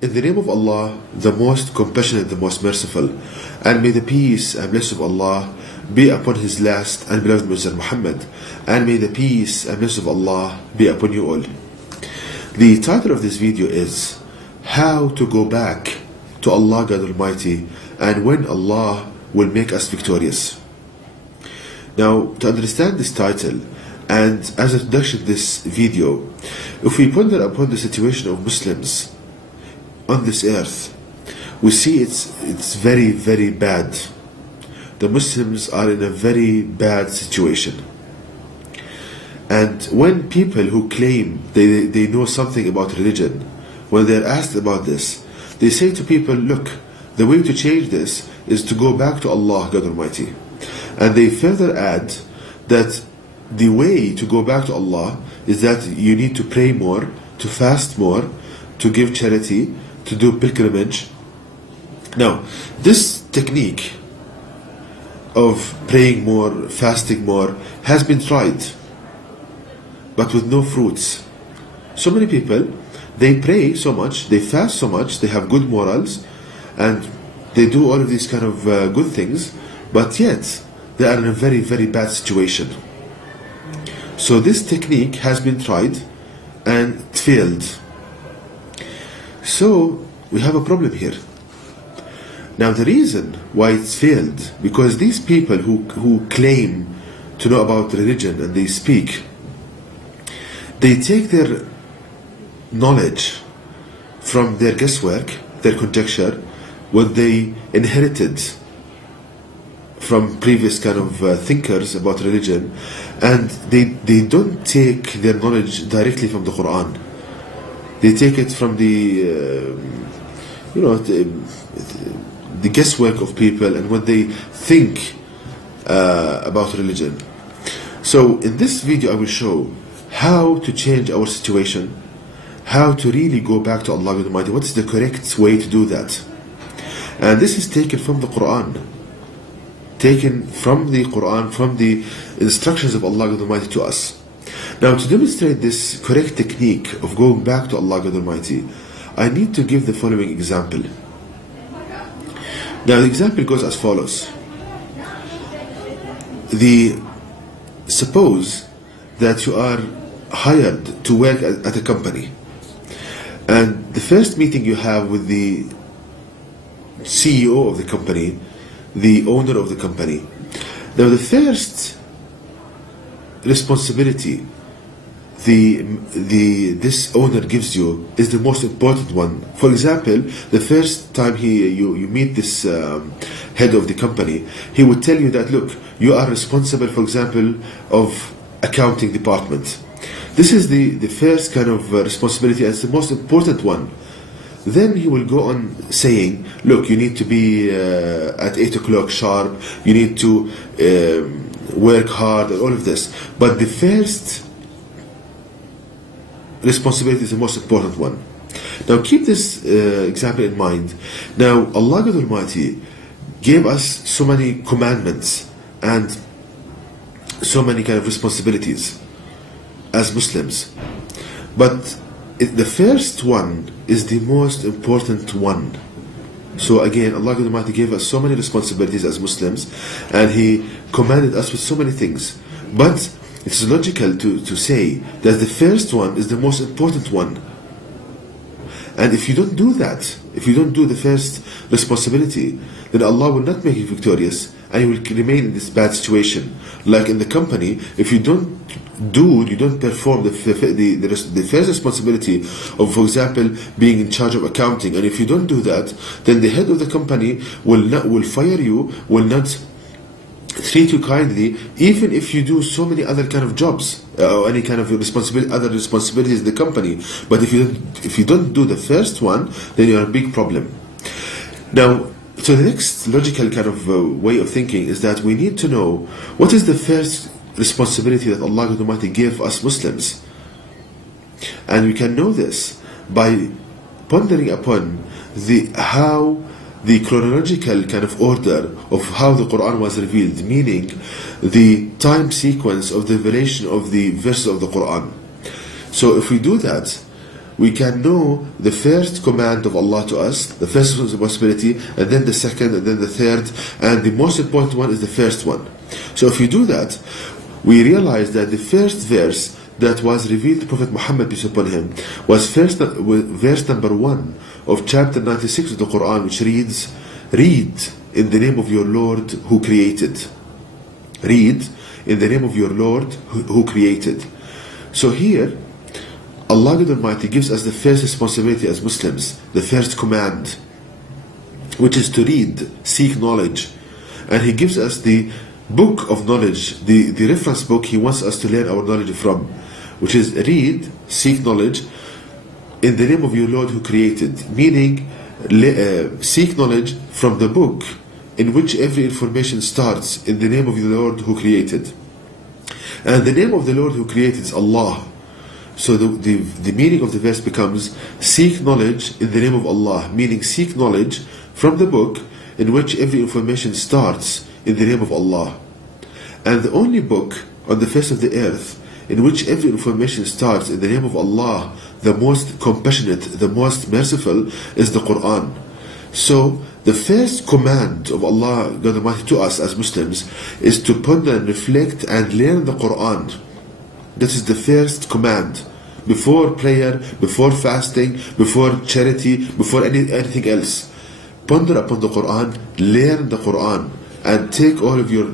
In the name of Allah, the most compassionate, the most merciful, and may the peace and blessing of Allah be upon His last and beloved Messenger Muhammad, and may the peace and blessing of Allah be upon you all. The title of this video is How to Go Back to Allah God Almighty and When Allah Will Make Us Victorious. Now, to understand this title and as an introduction to this video, if we ponder upon the situation of Muslims on this earth, we see it's very, very bad. The Muslims are in a very bad situation. And when people who claim they know something about religion, when they're asked about this, they say to people, look, the way to change this is to go back to Allah God Almighty. And they further add that the way to go back to Allah is that you need to pray more, to fast more, to give charity, to do pilgrimage. Now, this technique of praying more, fasting more, has been tried, but with no fruits. So many people, they pray so much, they fast so much, they have good morals, and they do all of these kind of good things, but yet they are in a very, very bad situation. So this technique has been tried and it failed. So we have a problem here. Now the reason why it's failed, because these people who claim to know about religion and they speak, they take their knowledge from their guesswork, their conjecture, what they inherited from previous kind of thinkers about religion, and they don't take their knowledge directly from the Quran. They take it from the guesswork of people and what they think about religion. So in this video I will show how to change our situation, how to really go back to Allah Almighty, what is the correct way to do that. And this is taken from the Quran, from the instructions of Allah Almighty to us. Now, to demonstrate this correct technique of going back to Allah God Almighty, I need to give the following example. Now, the example goes as follows. Suppose that you are hired to work at a company, and the first meeting you have with the CEO of the company, the owner of the company. Now, the first responsibility this owner gives you is the most important one. For example, the first time you meet this head of the company, he would tell you that, look, you are responsible, for example, of accounting department. This is the first kind of responsibility, and it's the most important one. Then he will go on saying, look, you need to be at 8 o'clock sharp, you need to work hard, and all of this. But the first responsibility is the most important one. Now keep this example in mind. Now Allah God Almighty gave us so many commandments and so many kind of responsibilities as Muslims, but the first one is the most important one. So again, Allah God Almighty gave us so many responsibilities as Muslims, and He commanded us with so many things, but it's logical to say that the first one is the most important one. And if you don't do that, if you don't do the first responsibility, then Allah will not make you victorious, and you will remain in this bad situation. Like in the company, if you don't perform the first responsibility of, for example, being in charge of accounting, and if you don't do that, then the head of the company will fire you, will not treat you kindly, even if you do so many other kind of jobs or any kind of other responsibilities in the company. But if you don't do the first one, then you're a big problem. Now, so the next logical kind of way of thinking is that we need to know what is the first responsibility that Allah Almighty gave us Muslims, and we can know this by pondering upon how the chronological kind of order of how the Quran was revealed, meaning the time sequence of the revelation of the verses of the Quran. So if we do that, we can know the first command of Allah to us, the first responsibility, and then the second, and then the third, and the most important one is the first one. So if you do that, we realize that the first verse that was revealed to Prophet Muhammad, peace upon him, was verse number 1 of chapter 96 of the Quran, which reads, "Read in the name of your Lord who created." Read in the name of your Lord who created. So here, Allah God Almighty gives us the first responsibility as Muslims, the first command, which is to read, seek knowledge. And He gives us the book of knowledge, the reference book He wants us to learn our knowledge from, which is read, seek knowledge in the name of your Lord who created, meaning seek knowledge from the book in which every information starts, in the name of the Lord who created. And the name of the Lord who created is Allah. So the meaning of the verse becomes, seek knowledge in the name of Allah, meaning seek knowledge from the book in which every information starts, in the name of Allah. And the only book on the face of the earth in which every information starts in the name of Allah, the most compassionate, the most merciful, is the Quran. So the first command of Allah God Almighty to us as Muslims is to ponder and reflect and learn the Quran. This is the first command. Before prayer, before fasting, before charity, before anything else. Ponder upon the Quran, learn the Quran, and take all of your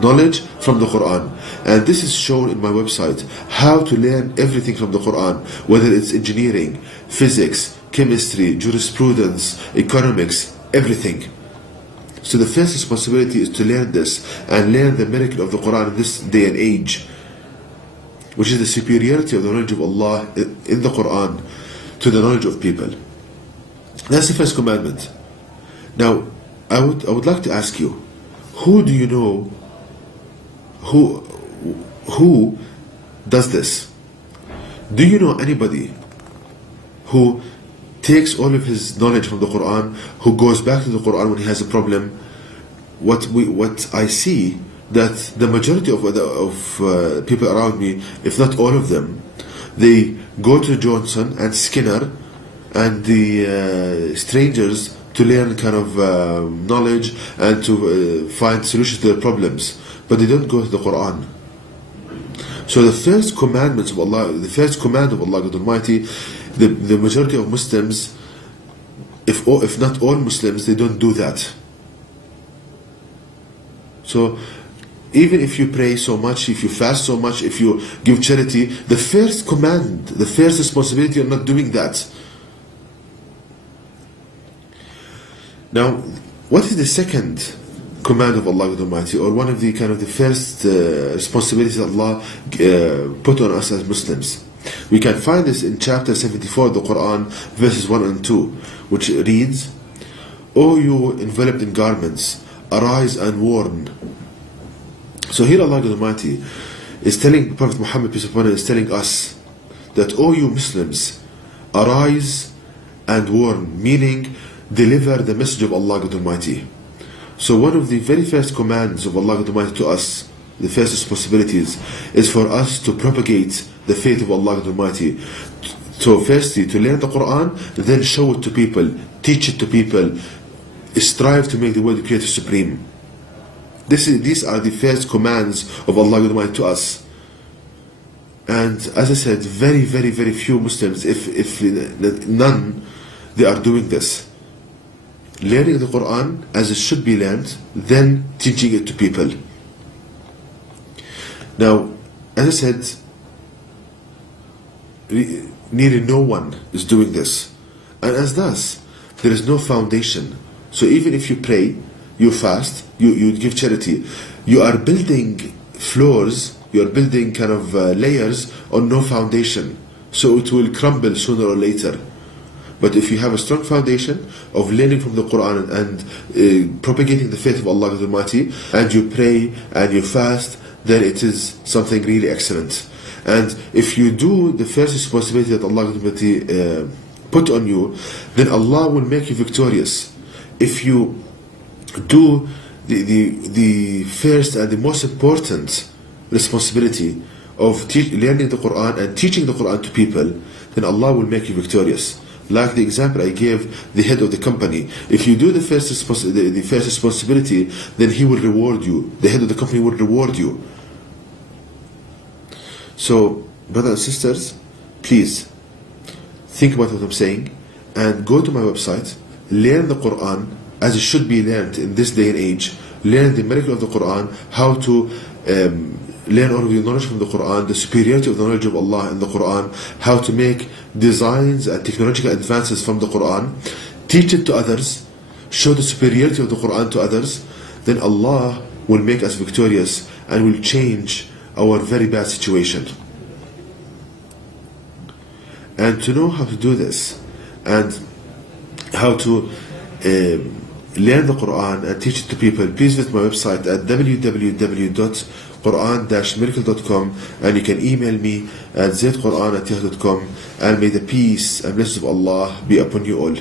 knowledge from the Quran. And this is shown in my website, how to learn everything from the Quran, whether it's engineering, physics, chemistry, jurisprudence, economics, everything. So the first responsibility is to learn this and learn the miracle of the Quran in this day and age, which is the superiority of the knowledge of Allah in the Quran to the knowledge of people. That's the first commandment. Now, I would like to ask you, who do you know who does this? Do you know anybody who takes all of his knowledge from the Quran, who goes back to the Quran when he has a problem? What I see, that the majority of people around me, if not all of them, they go to Johnson and Skinner and the strangers to learn kind of knowledge and to find solutions to their problems, but they don't go to the Quran. So the first commandments of Allah, the first command of Allah God Almighty, the majority of Muslims, if not all Muslims, they don't do that. So even if you pray so much, if you fast so much, if you give charity, the first command, the first responsibility, you're not doing that. Now, what is the second command of Allah Almighty, or one of the kind of the first responsibilities that Allah put on us as Muslims? We can find this in chapter 74 of the Quran, verses 1 and 2, which reads, "O you enveloped in garments, arise and warn." So here Allah Almighty is telling Prophet Muhammad, peace upon him, is telling us that, "O you Muslims, arise and warn," meaning deliver the message of Allah Almighty. So one of the very first commands of Allah Almighty to us, the first responsibilities, is for us to propagate the faith of Allah Almighty. So firstly, to learn the Quran, then show it to people, teach it to people, strive to make the world Creator supreme. These are the first commands of Allah Almighty to us. And as I said, very, very, very few Muslims, if none, they are doing this. Learning the Quran as it should be learned, then teaching it to people. Now, as I said, nearly no one is doing this. And as thus, there is no foundation. So even if you pray, you fast, you give charity, you are building floors, you are building kind of layers on no foundation. So it will crumble sooner or later. But if you have a strong foundation of learning from the Quran and propagating the faith of Allah Almighty, and you pray and you fast, then it is something really excellent. And if you do the first responsibility that Allah Almighty put on you, then Allah will make you victorious. If you do the first and the most important responsibility, of learning the Quran and teaching the Quran to people, then Allah will make you victorious. Like the example I gave, the head of the company. If you do the first responsibility, then he will reward you. The head of the company will reward you. So, brothers and sisters, please think about what I'm saying and go to my website, learn the Quran as it should be learned in this day and age. Learn the miracle of the Quran, how to learn all of the knowledge from the Quran, the superiority of the knowledge of Allah in the Quran, how to make designs and technological advances from the Quran, teach it to others, show the superiority of the Quran to others, then Allah will make us victorious and will change our very bad situation. And to know how to do this and how to learn the Quran and teach it to people, please visit my website at www.quran-miracle.com, and you can email me at zaidquran@yahoo.com, and may the peace and blessings of Allah be upon you all.